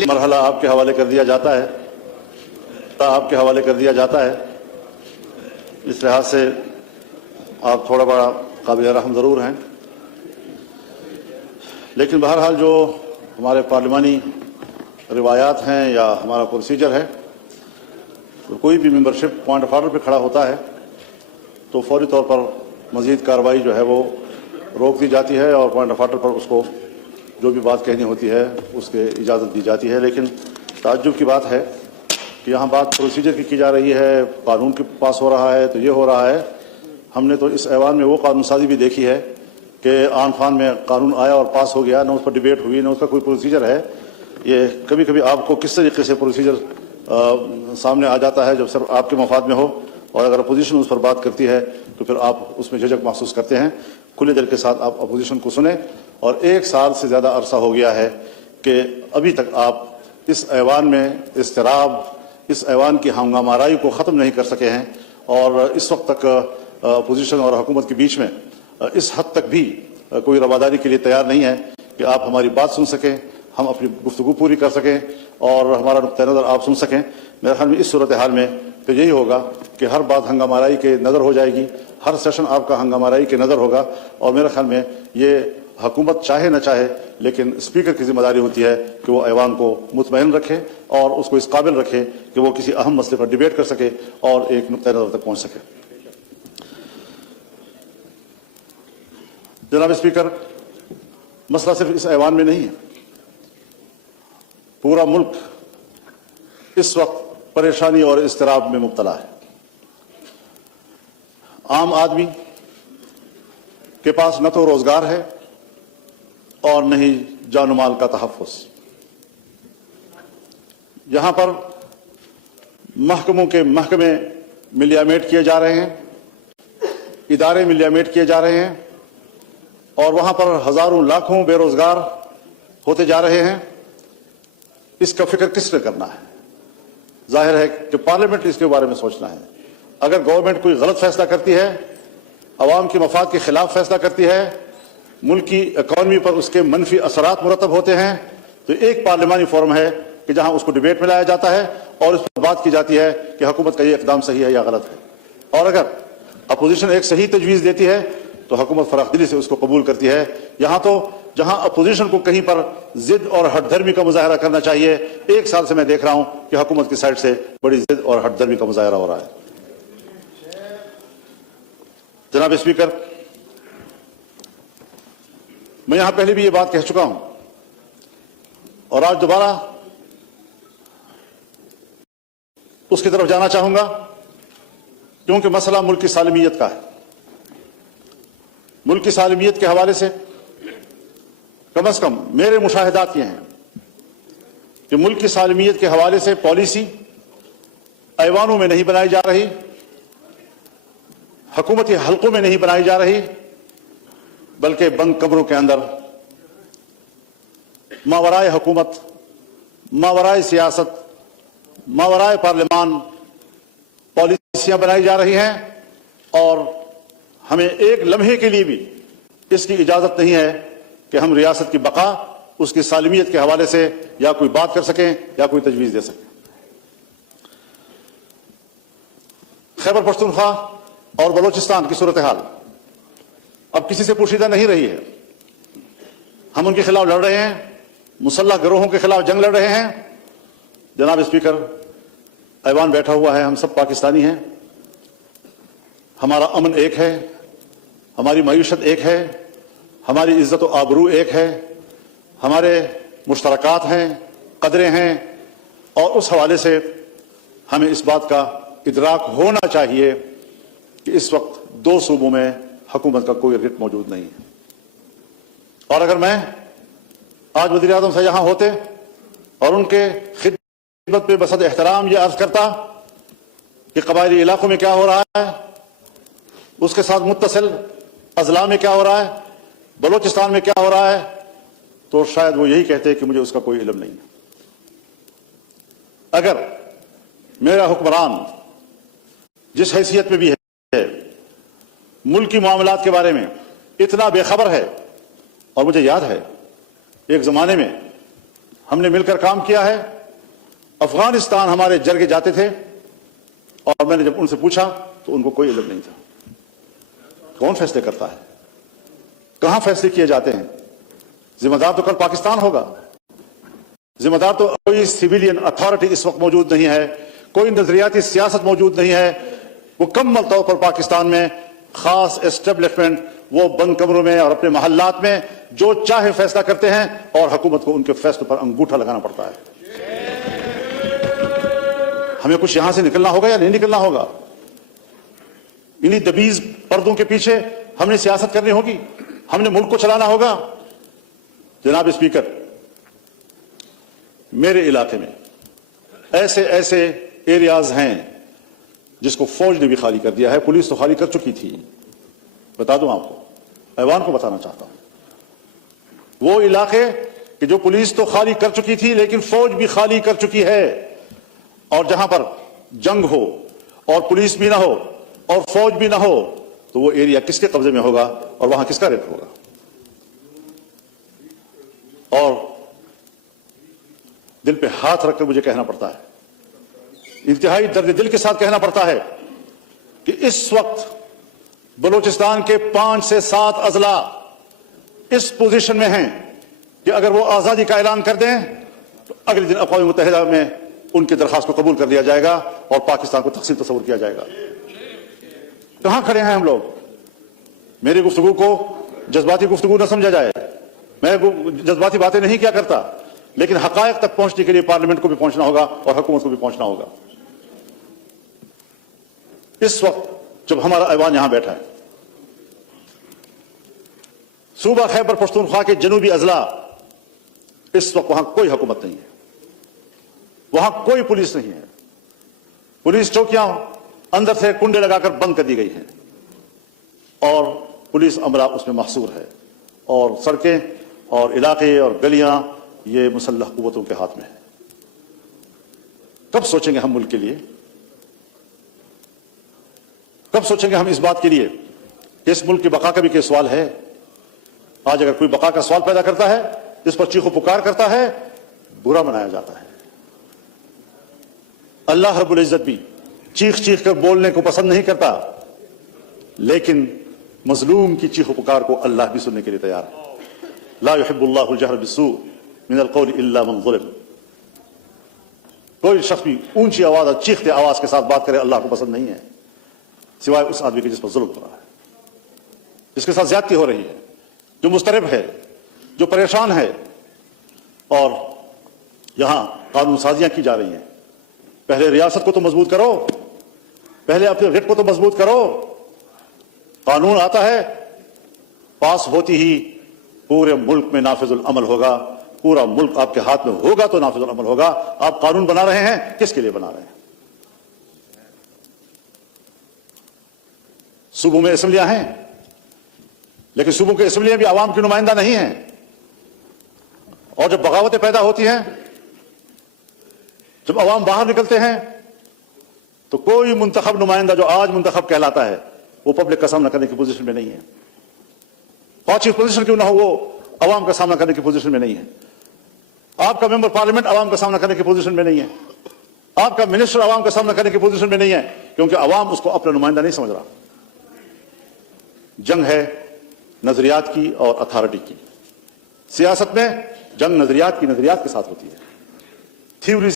مرحلہ آپ کے حوالے کر دیا جاتا ہے اس لحاظ سے آپ تھوڑا بڑا قابل رحم ضرور ہیں، لیکن بہرحال جو ہمارے پارلیمانی روایات ہیں یا ہمارا پروسیجر ہے، تو کوئی بھی ممبرشپ پوائنٹ آف آرڈر پہ کھڑا ہوتا ہے تو فوری طور پر مزید کارروائی جو ہے وہ روک دی جاتی ہے اور پوائنٹ آف آرڈر پر اس کو جو بھی بات کہنی ہوتی ہے اس کے اجازت دی جاتی ہے۔ لیکن تعجب کی بات ہے کہ یہاں بات پروسیجر کی جا رہی ہے، قانون کے پاس ہو رہا ہے تو یہ ہو رہا ہے۔ ہم نے تو اس ایوان میں وہ قانون سازی بھی دیکھی ہے کہ آن فان میں قانون آیا اور پاس ہو گیا، نہ اس پر ڈیبیٹ ہوئی، نہ اس کا کوئی پروسیجر ہے۔ یہ کبھی کبھی آپ کو کس طریقے سے پروسیجر سامنے آ جاتا ہے جب صرف آپ کے مفاد میں ہو، اور اگر اپوزیشن اس پر بات کرتی ہے تو پھر آپ اس میں جھجک محسوس کرتے ہیں۔ کھلے دل کے ساتھ آپ اپوزیشن کو سنیں، اور 1 سال سے زیادہ عرصہ ہو گیا ہے کہ ابھی تک آپ اس ایوان میں اضطراب، اس ایوان کی ہنگامہ آرائی کو ختم نہیں کر سکے ہیں، اور اس وقت تک اپوزیشن اور حکومت کے بیچ میں اس حد تک بھی کوئی رواداری کے لیے تیار نہیں ہے کہ آپ ہماری بات سن سکیں، ہم اپنی گفتگو پوری کر سکیں اور ہمارا نقطۂ نظر آپ سن سکیں۔ میرے خیال میں اس صورتحال میں تو یہی ہوگا کہ ہر بات ہنگامہ آرائی کے نظر ہو جائے گی، ہر سیشن آپ کا ہنگامہ آرائی کے نظر ہوگا، اور میرے خیال میں یہ حکومت چاہے نہ چاہے لیکن اسپیکر کی ذمہ داری ہوتی ہے کہ وہ ایوان کو مطمئن رکھے اور اس کو اس قابل رکھے کہ وہ کسی اہم مسئلے پر ڈیبیٹ کر سکے اور ایک نقطۂ نظر تک پہنچ سکے۔ جناب اسپیکر، مسئلہ صرف اس ایوان میں نہیں ہے، پورا ملک اس وقت پریشانی اور اضطراب میں مبتلا ہے۔ عام آدمی کے پاس نہ تو روزگار ہے اور نہ ہی جان و مال کا تحفظ۔ یہاں پر محکموں کے محکمے ملیامیٹ کیے جا رہے ہیں، ادارے ملیامیٹ کیے جا رہے ہیں، اور وہاں پر ہزاروں لاکھوں بے روزگار ہوتے جا رہے ہیں۔ اس کا فکر کس نے کرنا ہے؟ ظاہر ہے کہ پارلیمنٹ اس کے بارے میں سوچنا ہے۔ اگر گورنمنٹ کوئی غلط فیصلہ کرتی ہے، عوام کے مفاد کے خلاف فیصلہ کرتی ہے، ملک کی اکانومی پر اس کے منفی اثرات مرتب ہوتے ہیں، تو ایک پارلیمانی فورم ہے کہ جہاں اس کو ڈیبیٹ میں لایا جاتا ہے اور اس پر بات کی جاتی ہے کہ حکومت کا یہ اقدام صحیح ہے یا غلط ہے۔ اور اگر اپوزیشن ایک صحیح تجویز دیتی ہے تو حکومت فراخ دلی سے اس کو قبول کرتی ہے۔ یہاں تو جہاں اپوزیشن کو کہیں پر ضد اور ہٹ دھرمی کا مظاہرہ کرنا چاہیے، 1 سال سے میں دیکھ رہا ہوں کہ حکومت کی سائڈ سے بڑی ضد اور ہٹ دھرمی کا مظاہرہ ہو رہا ہے۔ جناب اسپیکر، میں یہاں پہلے بھی یہ بات کہہ چکا ہوں اور آج دوبارہ اس کی طرف جانا چاہوں گا، کیونکہ مسئلہ ملک کی سالمیت کا ہے۔ ملک کی سالمیت کے حوالے سے کم از کم میرے مشاہدات یہ ہیں کہ ملک کی سالمیت کے حوالے سے پالیسی ایوانوں میں نہیں بنائی جا رہی، حکومتی حلقوں میں نہیں بنائی جا رہی، بلکہ بند کمروں کے اندر ماورائے حکومت، ماورائے سیاست، ماورائے پارلیمان پالیسیاں بنائی جا رہی ہیں، اور ہمیں ایک لمحے کے لیے بھی اس کی اجازت نہیں ہے کہ ہم ریاست کی بقا، اس کی سالمیت کے حوالے سے یا کوئی بات کر سکیں یا کوئی تجویز دے سکیں۔ خیبر پختونخوا اور بلوچستان کی صورتحال اب کسی سے پوشیدہ نہیں رہی ہے۔ ہم ان کے خلاف لڑ رہے ہیں، مسلح گروہوں کے خلاف جنگ لڑ رہے ہیں۔ جناب اسپیکر، ایوان بیٹھا ہوا ہے، ہم سب پاکستانی ہیں، ہمارا امن ایک ہے، ہماری معیشت ایک ہے، ہماری عزت و آبرو ایک ہے، ہمارے مشترکات ہیں، قدریں ہیں، اور اس حوالے سے ہمیں اس بات کا ادراک ہونا چاہیے کہ اس وقت 2 صوبوں میں حکومت کا کوئی رٹ موجود نہیں ہے۔ اور اگر میں آج وزیر اعظم سے یہاں ہوتے اور ان کے خدمت پہ بصد احترام یہ عرض کرتا کہ قبائلی علاقوں میں کیا ہو رہا ہے، اس کے ساتھ متصل اضلاع میں کیا ہو رہا ہے، بلوچستان میں کیا ہو رہا ہے، تو شاید وہ یہی کہتے کہ مجھے اس کا کوئی علم نہیں ہے۔ اگر میرا حکمران جس حیثیت میں بھی ہے، ملکی معاملات کے بارے میں اتنا بے خبر ہے، اور مجھے یاد ہے ایک زمانے میں ہم نے مل کر کام کیا ہے. افغانستان ہمارے جرگے جاتے تھے اور میں نے جب ان سے پوچھا تو ان کو کوئی علم نہیں تھا. کون فیصلے کرتا ہے؟ کہاں فیصلے کیے جاتے ہیں؟ ذمہ دار تو کل پاکستان ہوگا. ذمہ دار تو کوئی سویلین اتھارٹی اس وقت موجود نہیں ہے, کوئی نظریاتی سیاست موجود نہیں ہے. مکمل طور پر پاکستان میں خاص اسٹیبلشمنٹ وہ بند کمروں میں اور اپنے محلات میں جو چاہے فیصلہ کرتے ہیں اور حکومت کو ان کے فیصلوں پر انگوٹھا لگانا پڑتا ہے. ہمیں کچھ یہاں سے نکلنا ہوگا یا نہیں نکلنا ہوگا؟ انہی دبیز پردوں کے پیچھے ہم نے سیاست کرنی ہوگی, ہم نے ملک کو چلانا ہوگا. جناب اسپیکر, میرے علاقے میں ایسے ایریاز ہیں جس کو فوج نے بھی خالی کر دیا ہے. پولیس تو خالی کر چکی تھی. بتا دوں آپ کو, ایوان کو بتانا چاہتا ہوں, وہ علاقے کہ جو پولیس تو خالی کر چکی تھی لیکن فوج بھی خالی کر چکی ہے, اور جہاں پر جنگ ہو اور پولیس بھی نہ ہو اور فوج بھی نہ ہو تو وہ ایریا کس کے قبضے میں ہوگا اور وہاں کس کا ریٹ ہوگا؟ اور دل پہ ہاتھ رکھ کر مجھے کہنا پڑتا ہے, انتہائی درد دل کے ساتھ کہنا پڑتا ہے کہ اس وقت بلوچستان کے 5 سے 7 اضلاع اس پوزیشن میں ہیں کہ اگر وہ آزادی کا اعلان کر دیں تو اگلے دن اقوام متحدہ میں ان کی درخواست کو قبول کر لیا جائے گا اور پاکستان کو تقسیم تصور کیا جائے گا. کہاں کھڑے ہیں ہم لوگ؟ میری گفتگو کو جذباتی گفتگو نہ سمجھا جائے. میں جذباتی باتیں نہیں کیا کرتا, لیکن حقائق تک پہنچنے کے لیے پارلیمنٹ کو بھی پہنچنا ہوگا اور حکومت کو بھی پہنچنا ہوگا. اس وقت جب ہمارا ایوان یہاں بیٹھا ہے, صوبہ خیبر پختونخوا کے جنوبی اضلاع, اس وقت وہاں کوئی حکومت نہیں ہے, وہاں کوئی پولیس نہیں ہے. پولیس چوکیاں اندر سے کنڈے لگا کر بند کر دی گئی ہیں اور پولیس عملہ اس میں محصور ہے, اور سڑکیں اور علاقے اور گلیاں یہ مسلح قوتوں کے ہاتھ میں ہے. کب سوچیں گے ہم ملک کے لیے؟ کب سوچیں گے ہم اس بات کے لیے کہ اس ملک کی بقا کا بھی کوئی سوال ہے؟ آج اگر کوئی بقا کا سوال پیدا کرتا ہے, اس پر چیخو پکار کرتا ہے, برا منایا جاتا ہے. اللہ رب العزت بھی چیخ چیخ کر بولنے کو پسند نہیں کرتا, لیکن مظلوم کی چیخ و پکار کو اللہ بھی سننے کے لیے تیار ہے. لا يحب اللہ الجہر بالسوء من القول الا من ظلم. کوئی شخص بھی اونچی آواز اور چیختے آواز کے ساتھ بات کرے اللہ کو پسند نہیں ہے, سوائے اس آدمی کے جس پر ظلم ہو رہا ہے, جس کے ساتھ زیادتی ہو رہی ہے, جو مضطرب ہے, جو پریشان ہے. اور یہاں قانون سازیاں کی جا رہی ہیں. پہلے ریاست کو تو مضبوط کرو, پہلے اپنے ریٹ کو تو مضبوط کرو. قانون آتا ہے, پاس ہوتی ہی پورے ملک میں نافذ العمل ہوگا. پورا ملک آپ کے ہاتھ میں ہوگا تو نافذ العمل ہوگا. آپ قانون بنا رہے ہیں, کس کے لیے بنا رہے ہیں؟ صوبوں میں اسمبلیاں ہیں, لیکن صوبوں کی اسمبلیاں بھی عوام کی نمائندہ نہیں ہیں. اور جب بغاوتیں پیدا ہوتی ہیں, جب عوام باہر نکلتے ہیں, تو کوئی منتخب نمائندہ جو آج منتخب کہلاتا ہے وہ پبلک کا سامنا کرنے کی پوزیشن میں نہیں ہے. پانچویں پوزیشن کیوں نہ ہو, وہ عوام کا سامنا کرنے کی پوزیشن میں نہیں ہے. آپ کا ممبر پارلیمنٹ عوام کا سامنا کرنے کی پوزیشن میں نہیں ہے. آپ کا منسٹر عوام کا سامنا کرنے کی پوزیشن میں نہیں ہے, کیونکہ عوام اس کو اپنا نمائندہ نہیں سمجھ رہا. جنگ ہے نظریات کی اور اتھارٹی کی. سیاست میں جنگ نظریات کے ساتھ ہوتی ہے. تھیوری